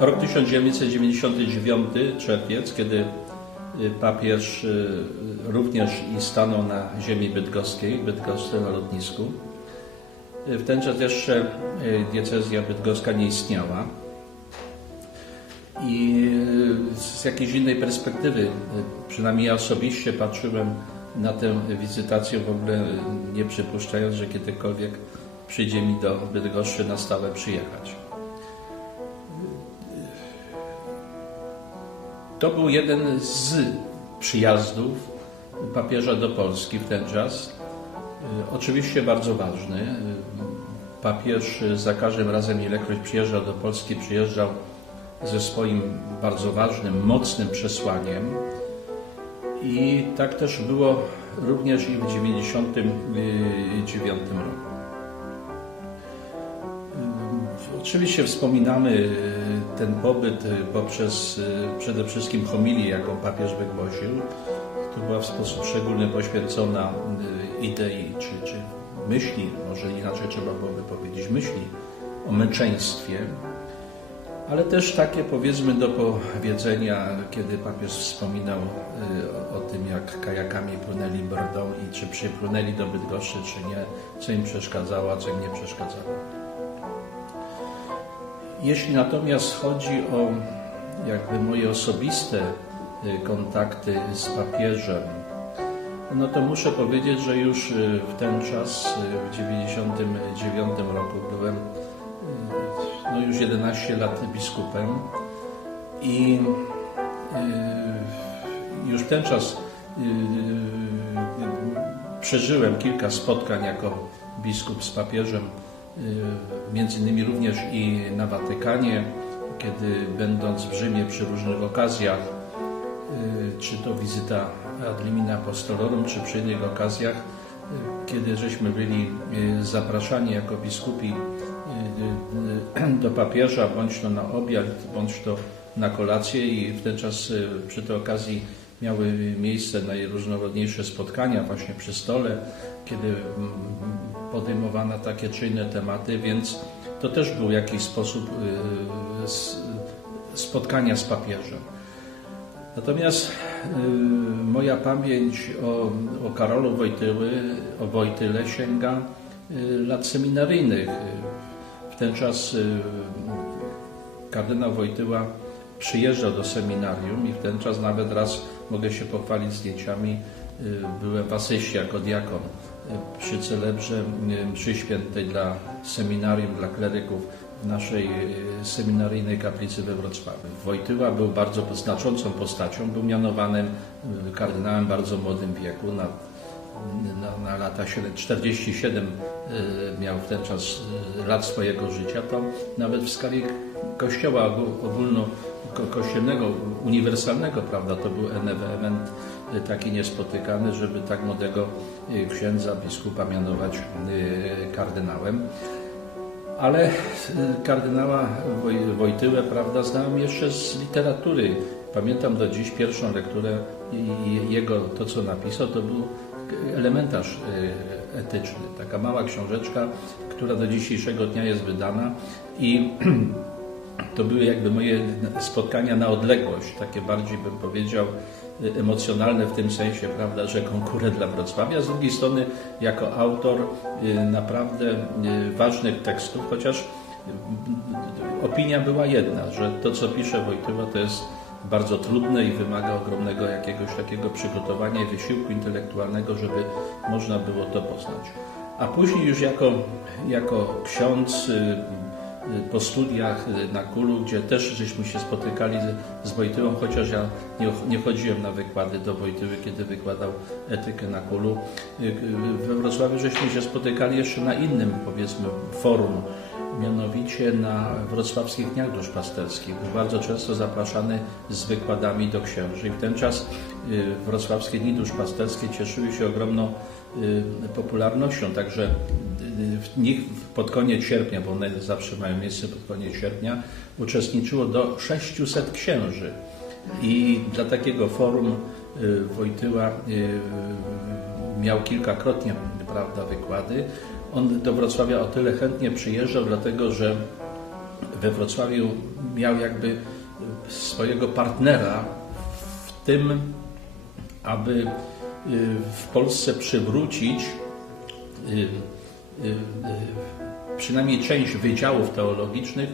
Rok 1999, czerwiec, kiedy y, papież y, również i stanął na ziemi bydgoskiej, Bydgoszczy na lotnisku. Y, W ten czas jeszcze diecezja bydgoska nie istniała. I z jakiejś innej perspektywy, przynajmniej ja osobiście patrzyłem na tę wizytację, w ogóle nie przypuszczając, że kiedykolwiek przyjdzie mi do Bydgoszczy na stałe przyjechać. To był jeden z przyjazdów papieża do Polski w ten czas. Y, Oczywiście bardzo ważny. Y, Papież y, za każdym razem, ilekroć przyjeżdżał do Polski, przyjeżdżał ze swoim bardzo ważnym, mocnym przesłaniem. I tak też było również i w 1999 roku. Oczywiście wspominamy y, ten pobyt y, poprzez y, przede wszystkim homilię, jaką papież wygłosił. To była w sposób szczególny poświęcona y, idei czy, czy myśli, może inaczej trzeba byłoby powiedzieć, myśli o męczeństwie, ale też takie powiedzmy do powiedzenia, kiedy papież wspominał o, tym, jak kajakami płynęli Bordeaux i czy przypłynęli do Bydgoszczy, czy nie, co im przeszkadzało, a co im nie przeszkadzało. Jeśli natomiast chodzi o jakby moje osobiste y, kontakty z papieżem, no to muszę powiedzieć, że już y, w ten czas, y, w 1999 roku byłem no już 11 lat biskupem i już w ten czas przeżyłem kilka spotkań jako biskup z papieżem, między innymi również i na Watykanie, kiedy będąc w Rzymie przy różnych okazjach, y, czy to wizyta ad limina apostolorum, czy przy innych okazjach, y, kiedy żeśmy byli y, zapraszani jako biskupi y, y, do papieża, bądź to na obiad, bądź to na kolację i w ten czas y, przy tej okazji miały miejsce najróżnorodniejsze spotkania właśnie przy stole, kiedy podejmowano takie czy inne tematy, więc to też był jakiś sposób y, spotkania z papieżem. Natomiast y, moja pamięć o, o Karolu Wojtyły, o Wojtyle sięga y, lat seminaryjnych. W ten czas kardynał Wojtyła przyjeżdżał do seminarium i w ten czas nawet raz mogę się pochwalić zdjęciami. Byłem w asyście jako diakon przy celebrze mszy świętej dla seminarium, dla kleryków w naszej y, seminaryjnej kaplicy we Wrocławiu. Wojtyła był bardzo znaczącą postacią, był mianowanym y, kardynałem w bardzo młodym wieku, na, na, na lata 7 47 y, miał w ten czas lat swojego życia, to nawet w skali kościoła ogó- ogólno ko- kościelnego, uniwersalnego, prawda, to był ewenement taki niespotykany, żeby tak młodego y, księdza, biskupa mianować y, kardynałem. Ale y, kardynała Woj- Wojtyłę, prawda, znałem jeszcze z literatury. Pamiętam do dziś pierwszą lekturę jego, to co napisał, to był elementarz y, etyczny. Taka mała książeczka, która do dzisiejszego dnia jest wydana i to były jakby moje spotkania na odległość, takie bardziej bym powiedział y, emocjonalne w tym sensie, prawda, że konkurent dla Wrocławia. Z drugiej strony jako autor y, naprawdę y, ważnych tekstów, chociaż opinia była jedna, że to co pisze Wojtyła to jest bardzo trudne i wymaga ogromnego jakiegoś takiego przygotowania i wysiłku intelektualnego, żeby można było to poznać. A później już jako, jako ksiądz po studiach y, na Kulu, gdzie też żeśmy się spotykali z, Wojtyłą, chociaż ja nie, nie chodziłem na wykłady do Wojtyły, kiedy wykładał etykę na Kulu. Y, y, We Wrocławiu żeśmy się spotykali jeszcze na innym, powiedzmy, forum, mianowicie na Wrocławskich Dniach Duszpasterskich. Był bardzo często zapraszany z wykładami do księży. I w ten czas y, Wrocławskie Dni Duszpasterskie cieszyły się ogromną y, popularnością, także y, w nich pod koniec sierpnia, bo one zawsze mają miejsce pod koniec sierpnia, uczestniczyło do 600 księży. I dla takiego forum y, Wojtyła y, miał kilkakrotnie prawda, wykłady. On do Wrocławia o tyle chętnie przyjeżdżał, dlatego że we Wrocławiu miał jakby swojego partnera w tym, aby y, w Polsce przywrócić y, y, y, przynajmniej część wydziałów teologicznych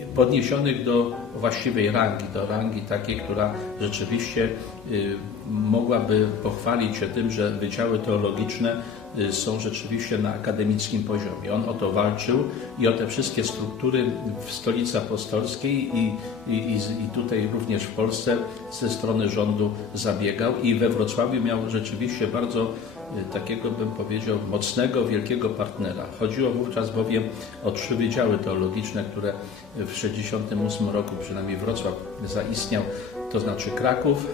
y, podniesionych do właściwej rangi, do rangi takiej, która rzeczywiście y, mogłaby pochwalić się tym, że wydziały teologiczne y, są rzeczywiście na akademickim poziomie. On o to walczył i o te wszystkie struktury w stolicy apostolskiej i, i, i, tutaj również w Polsce ze strony rządu zabiegał i we Wrocławiu miał rzeczywiście bardzo y, takiego bym powiedział mocnego, wielkiego partnera. Chodziło wówczas bowiem o trzy wydziały teologiczne, które w 1968 roku przynajmniej Wrocław zaistniał, to znaczy Kraków,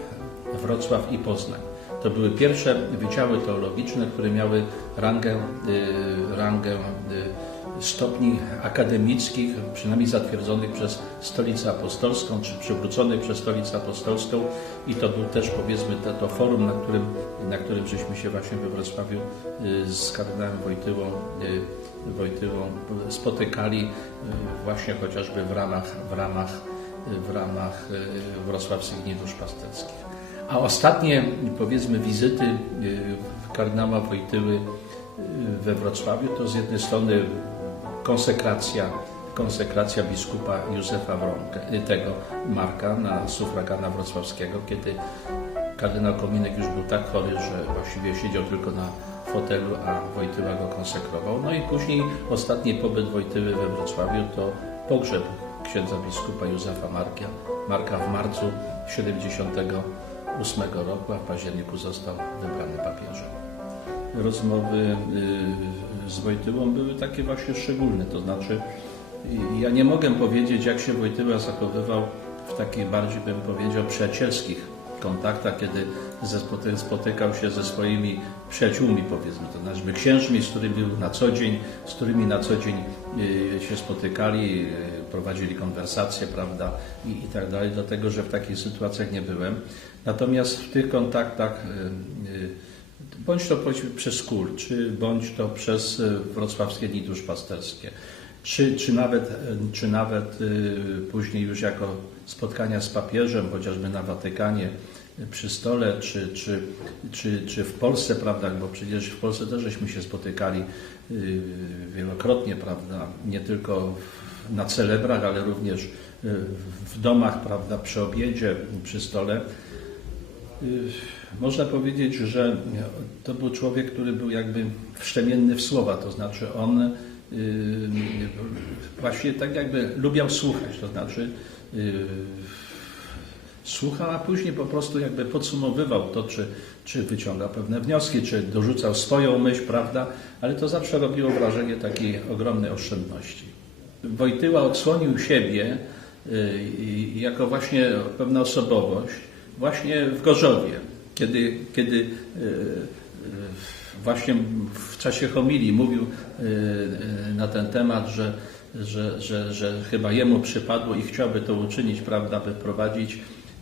Wrocław i Poznań. To były pierwsze wydziały teologiczne, które miały rangę, y, rangę y, stopni akademickich, przynajmniej zatwierdzonych przez Stolicę Apostolską, czy przywróconych przez Stolicę Apostolską i to był też powiedzmy to, to forum, na którym, na którym żeśmy się właśnie we Wrocławiu y, z kardynałem Wojtyłą, Wojtyłą spotykali właśnie chociażby w ramach, w ramach, w ramach y, wrocławskich niedusz pasterskich. A ostatnie, powiedzmy, wizyty y, kardynała Wojtyły y, we Wrocławiu to z jednej strony konsekracja, konsekracja biskupa Józefa Wronkę, y, tego Marka na sufragana wrocławskiego, kiedy kardynał Kominek już był tak chory, że właściwie siedział tylko na fotelu, a Wojtyła go konsekrował. No i później ostatni pobyt Wojtyły we Wrocławiu to pogrzeb księdza biskupa Józefa Marka, Marka w marcu 78 roku, a w październiku został wybrany papieżem. Rozmowy y, z Wojtyłą były takie właśnie szczególne, to znaczy ja nie mogę powiedzieć, jak się Wojtyła zachowywał w takich bardziej, bym powiedział, przyjacielskich kontaktach, kiedy spotykał się ze swoimi przyjaciółmi, powiedzmy, to znaczy księżmi, z którymi był na co dzień, z którymi na co dzień y, się spotykali, y, prowadzili konwersacje, prawda, i, i tak dalej, dlatego, że w takich sytuacjach nie byłem. Natomiast w tych kontaktach y, bądź to przez KUR, czy bądź to przez wrocławskie dni duszpasterskie, czy, czy nawet, y, czy nawet y, później już jako spotkania z papieżem, chociażby na Watykanie, y, przy stole, czy, czy, czy, czy w Polsce, prawda, bo przecież w Polsce też żeśmy się spotykali y, wielokrotnie, prawda, nie tylko na celebrach, ale również w domach, prawda, przy obiedzie, przy stole. Można powiedzieć, że to był człowiek, który był jakby wszczemienny w słowa, to znaczy on właśnie tak jakby lubiał słuchać, to znaczy y, słuchał, a później po prostu jakby podsumowywał to, czy, czy wyciągał pewne wnioski, czy dorzucał swoją myśl, prawda, ale to zawsze robiło wrażenie takiej ogromnej oszczędności. Wojtyła odsłonił siebie y, jako właśnie pewna osobowość właśnie w Gorzowie, kiedy, kiedy y, właśnie w czasie homilii mówił y, y, na ten temat, że, że, że, że chyba jemu przypadło i chciałby to uczynić, prawda, by prowadzić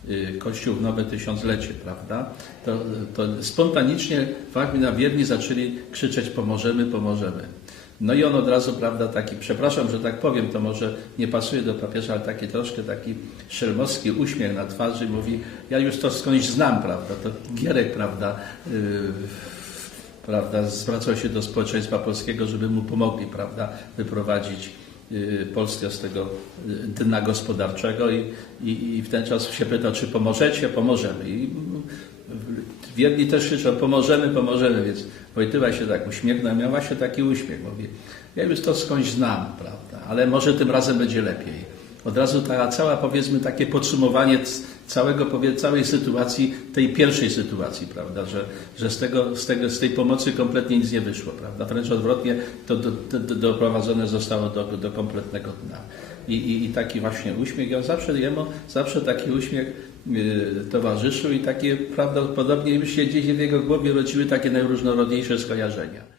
y, Kościół w nowe tysiąclecie, prawda? To, to spontanicznie fakt na wierni zaczęli krzyczeć pomożemy, pomożemy. No i on od razu, prawda, taki, przepraszam, że tak powiem, to może nie pasuje do papieża, ale taki troszkę taki szelmowski uśmiech na twarzy mówi, ja już to skądś znam, prawda, to Gierek, prawda, yy, prawda, zwracał się do społeczeństwa polskiego, żeby mu pomogli, prawda, wyprowadzić yy, Polskę z tego yy, dna gospodarczego i, i, i w ten czas się pytał, czy pomożecie? Pomożemy. I Wierni też krzyczą, pomożemy, pomożemy, więc Wojtyła się tak uśmiechnął, miał właśnie taki uśmiech, mówi, ja już to skądś znam, prawda, ale może tym razem będzie lepiej. Od razu ta cała, powiedzmy, takie podsumowanie całego, całej sytuacji, tej pierwszej sytuacji, prawda, że, że z, tego, z, tego, z tej pomocy kompletnie nic nie wyszło, prawda, wręcz odwrotnie to do, do, do, doprowadzone zostało do, do kompletnego dna. I, i, I taki właśnie uśmiech, ja zawsze jemu, zawsze taki uśmiech y, towarzyszył i takie prawdopodobnie już się gdzieś w jego głowie rodziły takie najróżnorodniejsze skojarzenia.